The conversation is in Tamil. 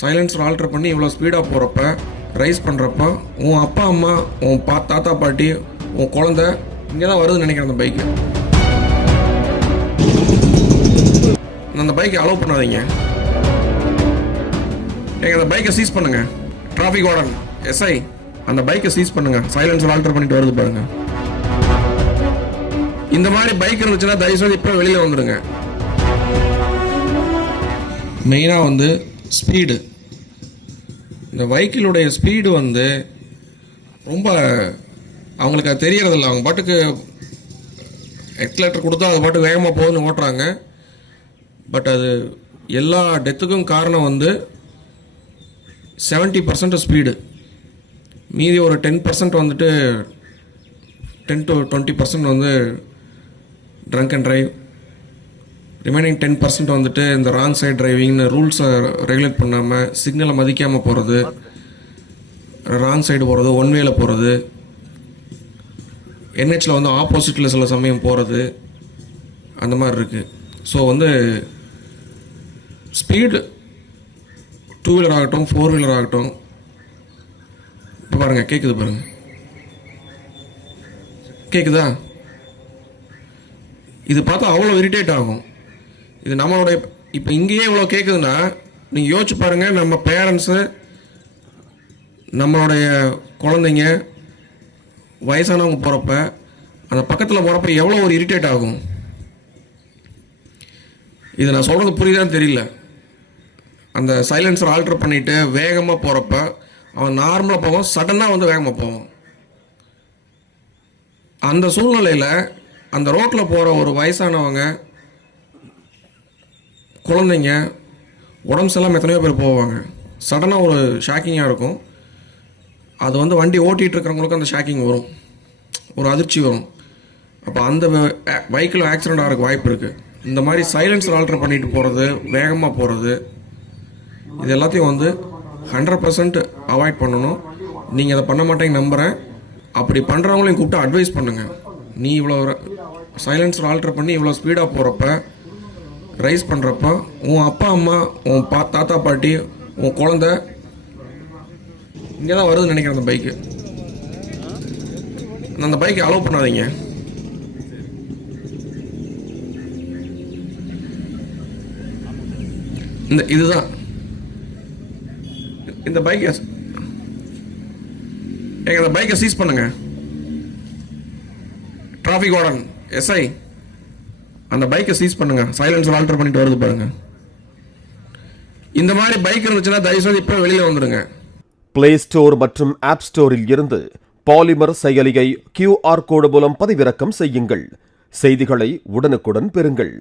சைலன்சர் ஆல்டர் பண்ணி இவ்வளோ ஸ்பீடாக போகிறப்ப ரைஸ் பண்ணுறப்ப உன் அப்பா அம்மா உன் பா தாத்தா பாட்டி உன் குழந்த இங்கே தான் வருதுன்னு நினைக்கிறேன் அந்த பைக்கு அந்த பைக்கை அலோவ் பண்ணாதீங்க. நீங்கள் அந்த பைக்கை சீஸ் பண்ணுங்கள் டிராஃபிக் வார்டன் எஸ்ஐ அந்த பைக்கை சீஸ் பண்ணுங்கள் சைலன்சர் ஆல்டர் பண்ணிட்டு வருது பாருங்கள் இந்த மாதிரி பைக் இருந்துச்சுன்னா தயவுசெய்து இப்போ வெளியில் வந்துடுங்க. மெயினாக வந்து ஸ்பீடு. இந்த வெஹிக்கிளுடைய ஸ்பீடு வந்து ரொம்ப அவங்களுக்கு அது தெரியறதில்ல. அவங்க பாட்டுக்கு எக்ஸ்லேட்டர் கொடுத்தா அது பாட்டு வேகமாக போகுதுன்னு ஓட்டுறாங்க. பட் அது எல்லா டெத்துக்கும் காரணம் வந்து 70% பர்சன்ட் ஸ்பீடு. மீதி ஒரு டென் பர்சன்ட் வந்துட்டு டென் டு டுவெண்ட்டி பர்சன்ட் வந்து trunk and drive remaining ten percent வந்துட்டு இந்த ராங் சைட் டிரைவிங்னு ரூல்ஸை ரெகுலேட் பண்ணாமல் சிக்னலை மதிக்காமல் போகிறது ராங் சைடு போகிறது ஒன் வேல போகிறது என்ஹெச்சில் வந்து ஆப்போசிட்டில் சில சமயம் போகிறது அந்த மாதிரி இருக்குது ஸோ வந்து ஸ்பீடு டூ வீலர் ஆகட்டும் ஃபோர் வீலர் ஆகட்டும் இப்போ பாருங்கள் கேட்குது பாருங்கள் கேட்குதா இது பார்த்தா அவ்வளோ இரிட்டேட் ஆகும். இது நம்மளுடைய இப்போ இங்கேயே இவ்வளோ கேட்குதுன்னா நீங்கள் யோசிச்சு பாருங்கள் நம்ம பேரண்ட்ஸு நம்மளுடைய குழந்தைங்க வயசானவங்க போகிறப்ப அந்த பக்கத்தில் போகிறப்ப எவ்வளோ ஒரு இரிட்டேட் ஆகும்? இது நான் சொல்கிறது புரியுதான்னு தெரியல. அந்த சைலன்சர் ஆல்டர் பண்ணிவிட்டு வேகமாக போகிறப்ப அவன் நார்மலாக போவான் சடனாக வந்து வேகமாக போவான். அந்த சூழ்நிலையில் அந்த ரோட்டில் போகிற ஒரு வயசானவங்க குழந்தைங்க உடம்பு சரியில்லாமல் எத்தனையோ பேர் போவாங்க. சடனாக ஒரு ஷாக்கிங்காக இருக்கும். அது வந்து வண்டி ஓட்டிகிட்டு இருக்கிறவங்களுக்கு அந்த ஷாக்கிங் வரும். ஒரு அதிர்ச்சி வரும். அப்போ அந்த பைக்கில் ஆக்சிடெண்ட் ஆகிறதுக்கு வாய்ப்பு இருக்குது இந்த மாதிரி சைலன்ஸில் ஆல்ட்ரு பண்ணிட்டு போகிறது வேகமாக போகிறது இது எல்லாத்தையும் வந்து ஹண்ட்ரட் பர்சன்ட் அவாய்ட் பண்ணணும். நீங்கள் அதை பண்ண மாட்டேங்க நம்புகிறேன் அப்படி பண்ணுறவங்களையும் கூப்பிட்டு அட்வைஸ் பண்ணுங்கள் நீ இவ்வளோ சைலன்ஸில் ஆல்ட்ரு பண்ணி இவ்வளோ ஸ்பீடாக போகிறப்ப ரைஸ் பண்ணுறப்ப உன் அப்பா அம்மா உன் பா தாத்தா பாட்டி உன் குழந்த இங்கே தான் வருதுன்னு நினைக்கிறேன் அந்த பைக்கு அந்த பைக்கை அலோவ் பண்ணாதீங்க. இந்த இதுதான். இந்த பைக்கை எங்க அந்த பைக்கை சீஸ் பண்ணுங்க. டிராஃபிக் வார்டன் எஸ்ஐ அந்த பைக்கை சீஸ் பண்ணுங்க. சைலன்சர் ஆல்டர் பண்ணிட்டு வருது பாருங்க. இந்த மாதிரி பைக் இருந்துச்சுன்னா தயவுசெய்து இப்போ வெளியில் வந்துடுங்க. பிளே ஸ்டோர் மற்றும் ஆப் ஸ்டோரில் இருந்து பாலிமர் செயலியை கியூஆர் கோடு மூலம் பதிவிறக்கம் செய்யுங்கள். செய்திகளை உடனுக்குடன் பெறுங்கள்.